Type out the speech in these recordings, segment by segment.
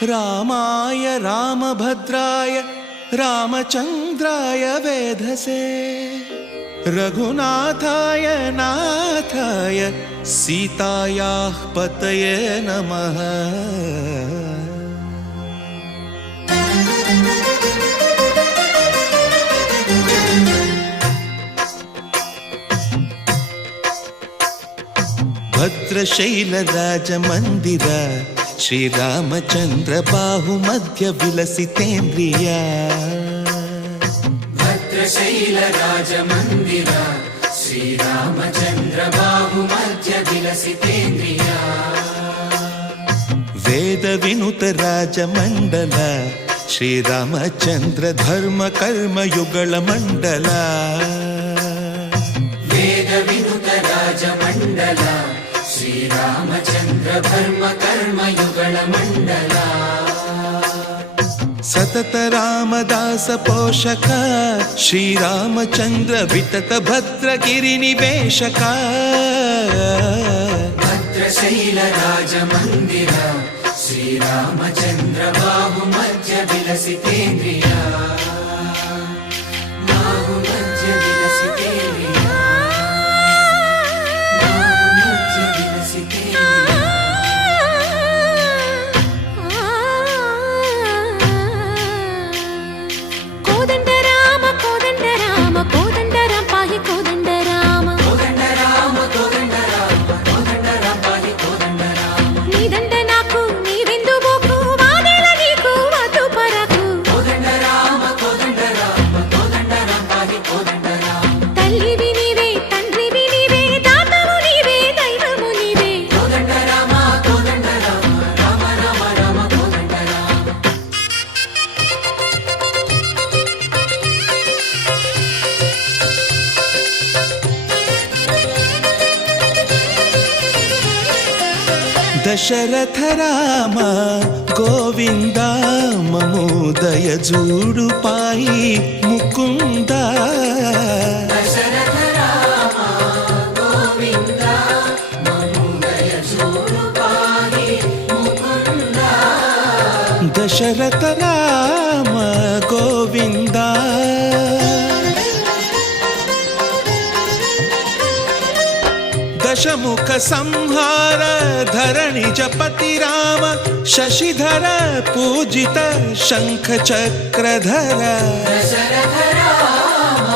रामाय रामभद्राय रामचन्द्राय वेधसे रघुनाथाय नाथाय सीतायाः पतये नमः। भद्रशैलराजमन्दिर श्रीरामचन्द्र बाहुमध्य विलसितेन्द्रिया। भद्रशैलराजमन्दिर श्रीरामचन्द्र बाहुमध्य विलसितेन्द्रिया। वेदविनुत राजमण्डल श्रीरामचन्द्र धर्म कर्म युगल मण्डल। वेदविनुत राजमण्डल श्रीरामचन्द्र धर्म कर्म युगल मण्डल। सतत रामदास पोषक श्रीरामचन्द्र वितत भद्रगिरि निवेशक। भद्रशैल राजमन्दिर श्रीरामचन्द्र बाहुमध्य विलसितेन्द्रिया। बाहुमध्य विलसितेन्द्रिया। बाहुमध्य विलसितेन्द्रिया। दशरथ राम गोविंद ममोदय जूडु पाई मुकुंद। दशरथ राम गोविंद ममोदय जूडु पाई मुकुंद। दशरथ राम गोविंद दशमुख संहार धरणि जपति राम शशिधर पूजित शंख चक्रधर। दशरथ राम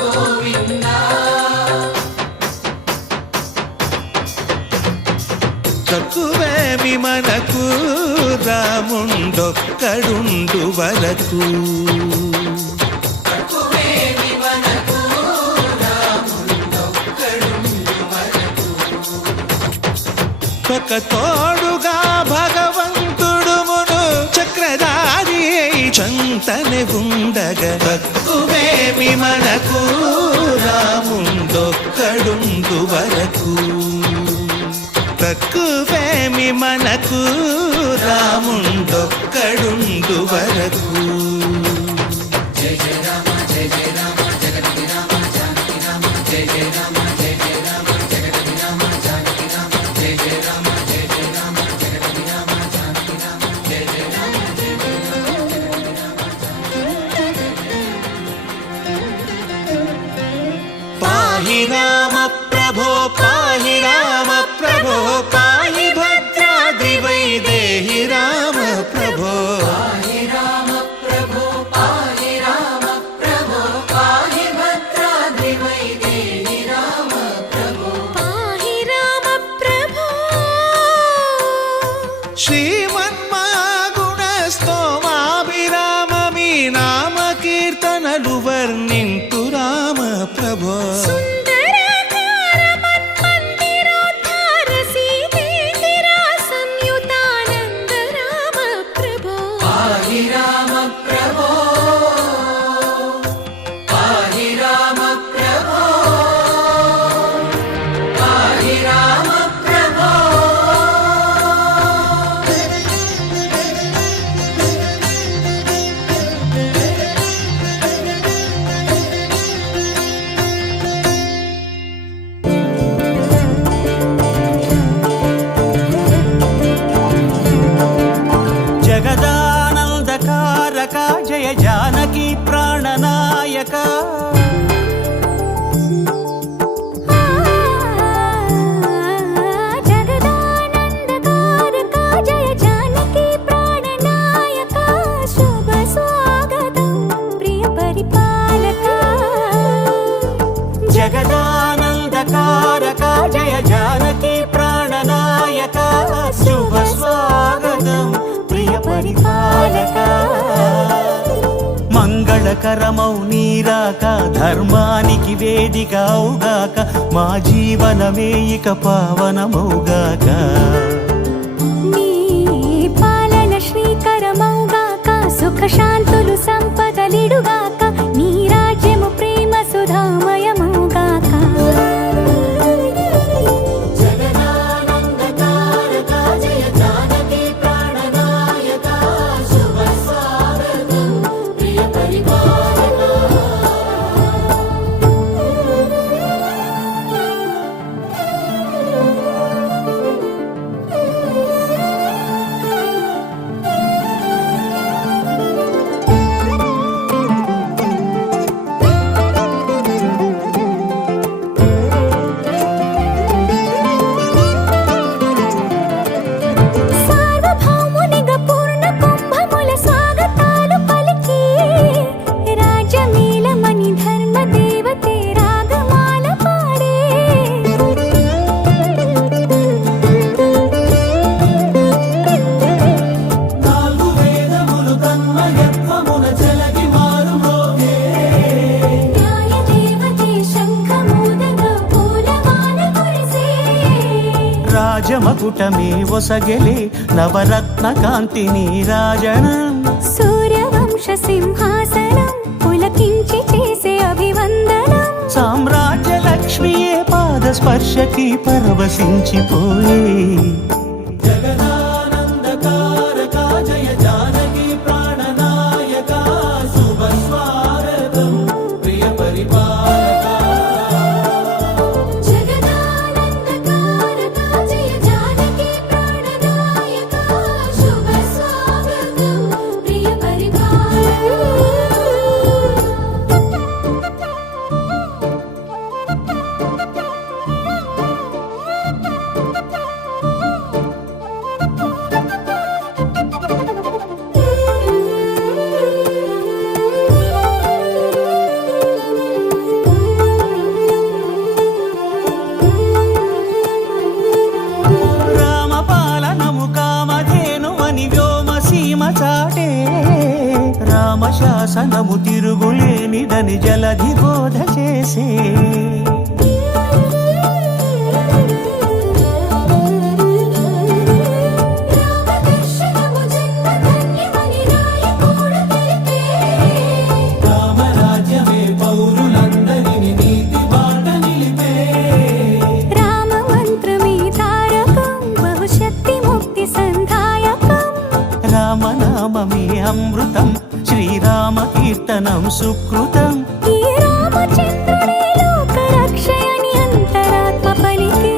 गोविंद तकुवेमि मनकु रामुंडొక్కడుండు వరకు। ఒక తోడుగా భగవంతుడు మును చక్రధారి చంతనే ఉండగా తక్కువేమి మనకు రాముండొక్కడుండు వరకు। తక్కువేమి మనకు రాముండొక్కడుండు వరకు। జయ జయ రామ జయ జయ రామ జగతి రామ జానకి రామ జయ జయ రామ జయ జయ రామ జగతి రామ జానకి రామ జయ జయ రామ జయ జయ రామ జగతి రామ జానకి రామ జయ జయ రామ జయ జయ రామ పాహి రామ ప్రభో పాహి రామ ప్రభో పాహి భద్రాద్రి వైదేహి రామ ప్రభో। పాహి రామ ప్రభో పాహి రామ ప్రభో పాహి భద్రాద్రి వైదేహి రామ ప్రభో। పాహి రామ ప్రభో శ్రీమన్మాగుణ స్తోమాభిరామ మీ నామ కీర్తనలు వర్ణింతు రామ ప్రభో। సుందరాకార మన్మందిరోద్ధార సీతేందిర సంయుతానంద రామ ప్రభో। పాహి రామ ప్రభో పాహి రామ ప్రభో పాహి రామ ప్రభో। జానకి ప్రాణనాయక జగదానందకారక జయ జానకి ప్రాణనాయక శుభ స్వాగతం ప్రియ పరిపాలక జగదానందకారక జయ జానకి ప్రాణనాయక శుభ స్వాగతం ప్రియ పరిపాలక మంగళకరమౌ నీరాక ధర్మానికి వేదిక అవుగాక మా జీవనమే ఇక పావనమౌగాక నీ పాలన శ్రీకరమౌగాక సుఖ శాంతులు సంపదలిడుగాక నీ రాజ్యము ప్రేమ సుధామయమౌగాక జగదానందకారక జయ జానకి ప్రాణనాయక శుభ స్వాగతం ప్రియ పరిపాలక సార్వభౌమునిగా పూర్ణ కుంభముల స్వాగతాలు పలికి రాజమేళమణి ధర్మ దేవతే రాగమాల పాడే నాలుగు వేదములు తన్మయత్వమున చెలగి మారుమోగే న్యాయ దేవతే శంఖమూదగా పూలమాల కురిసే రాజమకుటమే ఒసగెలే నవరత్న కాంతిని రాజనం సూర్యవంశ సింహాసనం పులకించి చేసే అభివందనం సామ్రాజ్య లక్ష్మియే పాద స్పర్శకి పరవశించిపోయే జగదానందకారక జయ జానకి ప్రాణనాయక శుభ స్వాగతం ప్రియ పరిపాలక జగదానందకారక జయ జానకి ప్రాణనాయక శుభ స్వాగతం ప్రియ పరిపాలక రామపాలనము కామధేనువని వ్యోమసీమ చాటే రామశాసనము తిరుగులేనిదని జలధి బోధ చేసే రామదర్శనము జన్మధన్యమని నాయకుడు తెలిపే రామరాజ్యమే పౌరులందరిని నీతి బాట నిలిపే రామమంత్రమే తారకం బహుశక్తి ముక్తి సంధాయకం రామనామమే అమృతం శ్రీరామ కీర్తనం సుకృతం ఈ రామచంద్రుడే లోకరక్షయని అంతరాత్మ పలికే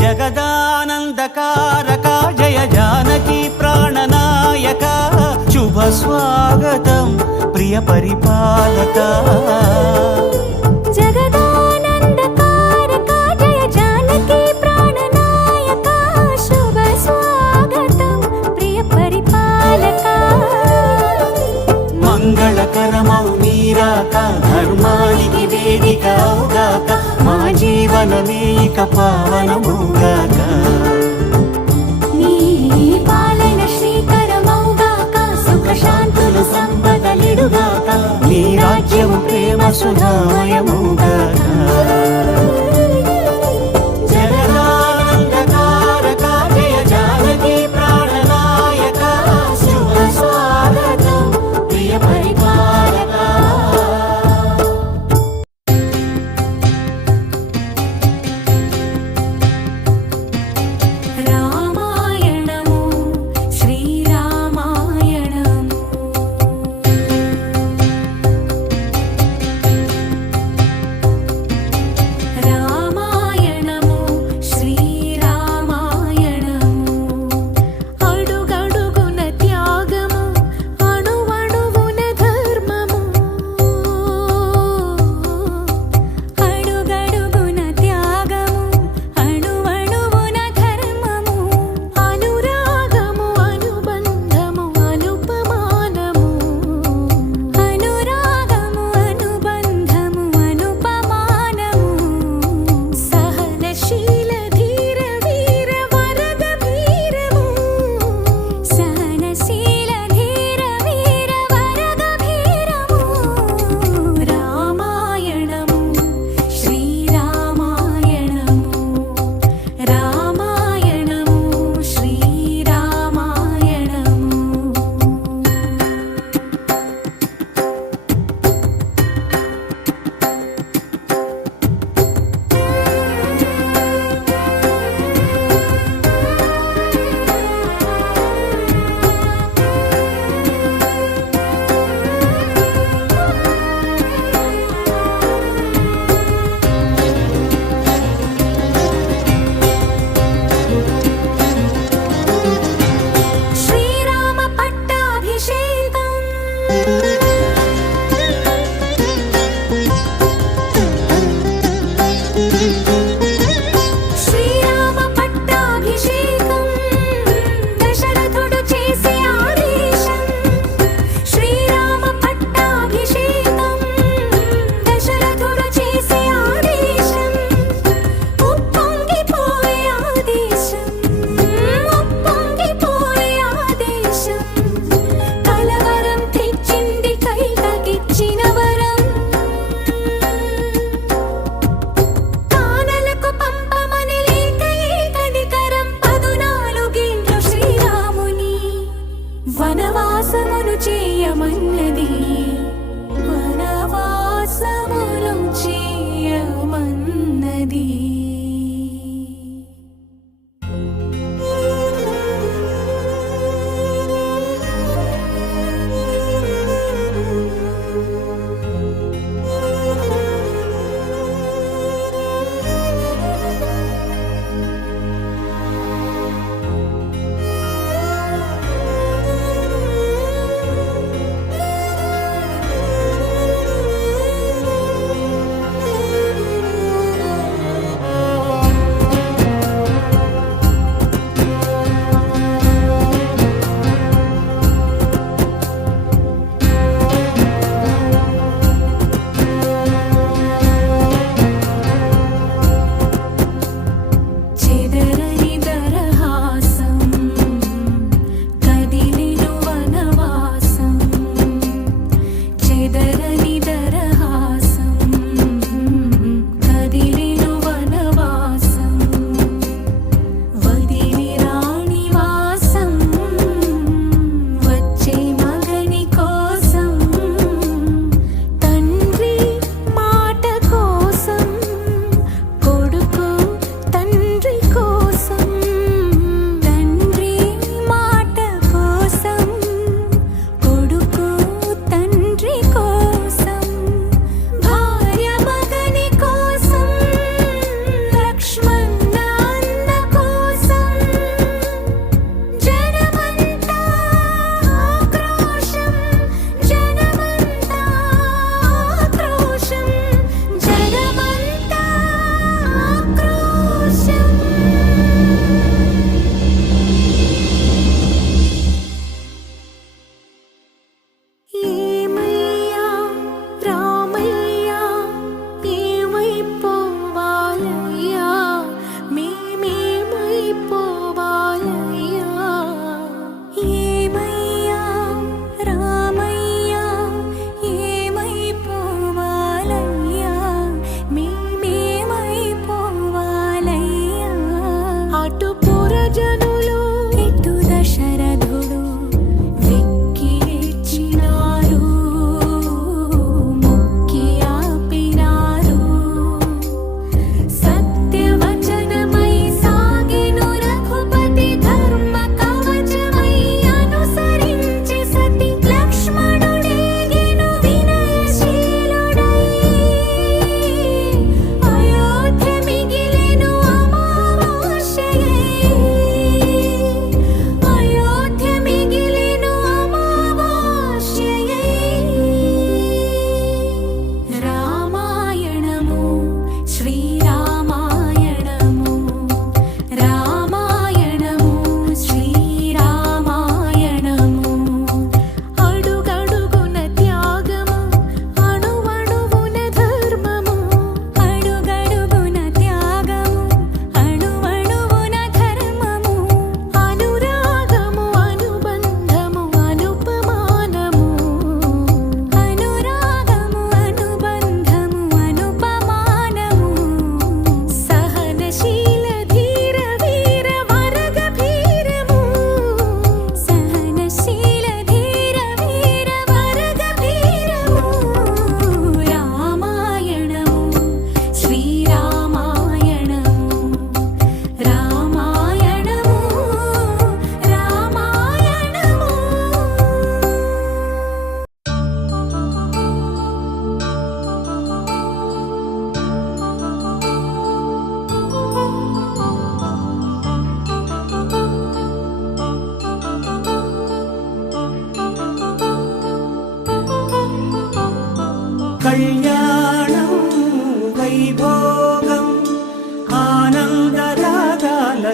జగదానందకారక జయ జానకి ప్రాణనాయక శుభ స్వాగతం ప్రియ పరిపాలక జగదానందకారక జయ జానకి ప్రాణనాయక శుభ స్వాగతం ప్రియ పరిపాలక మంగళకరమౌ నీరాక ధర్మానికి వేదిక అవుగాక మా జీవనమే ఇక పావనముగాక నీ పాలన శ్రీకరమౌగాక సుఖ శాంతులు సంపదలిడుగాక నీ రాజ్యము ప్రేమ సుధామయముగాక జగదానందకారక జయ జానకి ప్రాణనాయక శుభ స్వాగతం ప్రియ పరిపాలక రామాయణము శ్రీరామాయణము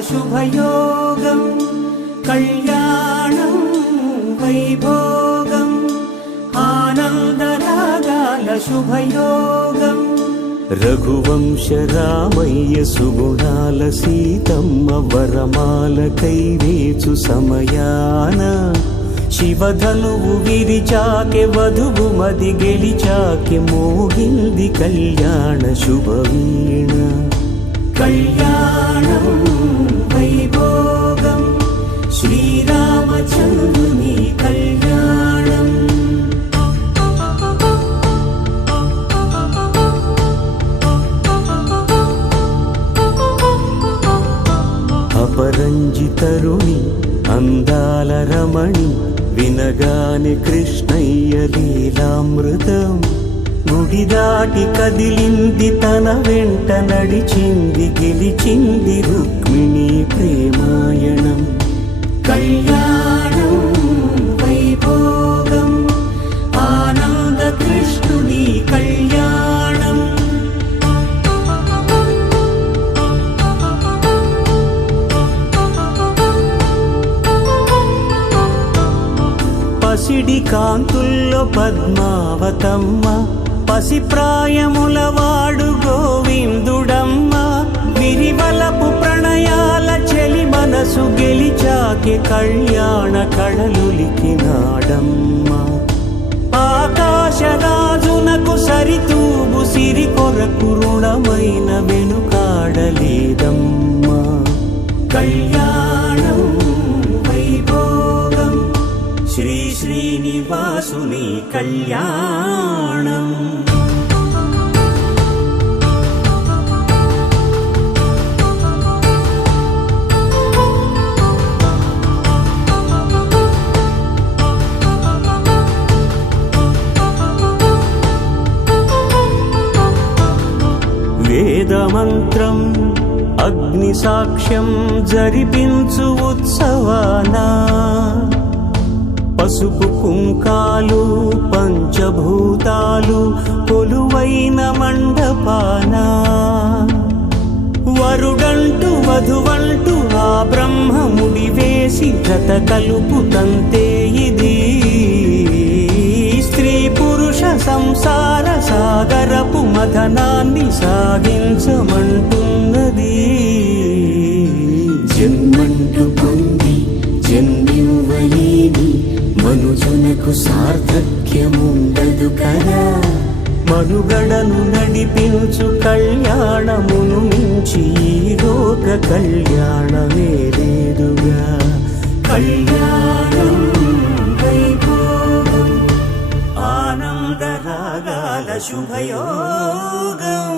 శుభయోగం కళ్యాణం వైభోగం ఆనందరాగాల శుభయోగం రఘువంశ రామయ్య సుగుణాల సీతమ్మ వరమాల కైవేచు సమయాన శివధనువు విరిచాకె వధువు మది గెలిచాకె మోగింది కళ్యాణ శుభవీణ కళ్యాణం వైభోగం శ్రీరామచంద్రుని కళ్యాణం అపరంజితరుణి అందాల రమణి వినగానే కృష్ణయ్య లీలామృతం గుడి దాటి కదిలింది తన వెంట నడిచింది గెలిచింది రుక్మిణి ప్రేమాయణం కళ్యాణం వైభోగం ఆనంద కృష్ణుని కళ్యాణం పసిడి కాంతుల్లో పద్మావతమ్మ పసిప్రాయముల వాడు గోవిందుడమ్మ విరివలపు ప్రణయాల చెలి మనసు గెలిచాకె కళ్యాణ కళలులికినాడమ్మ ఆకాశరాజునకు సరితూబు సిరి కొరకు రుణమైన వెనుకాడలేదమ్మ కళ్యాణం వైభోగం శ్రీ శ్రీనివాసుని కళ్యాణం వేదమంత్రం అగ్ని సాక్ష్యం జరిపించు ఉత్సవానా పసుపు కుంకాలు పంచభూతాలు కొలువైన మండపాన వరుడంటూ వధువంటూ ఆ బ్రహ్మముడి వేసి జత కలుపుతంతే ఇది స్త్రీ పురుష సంసార సాగరపు మథనాన్ని సాగించమంటున్నది జన్మంటూ పొంది జన్మివ్వలేని మనుజునకు సార్థక్యముండదు కదా మనుగడను నడిపించు కళ్యాణమును మించి ఈ లోక కళ్యాణమే లేదుగా కళ్యాణం వైభోగం ఆనందరాగాల శుభయోగం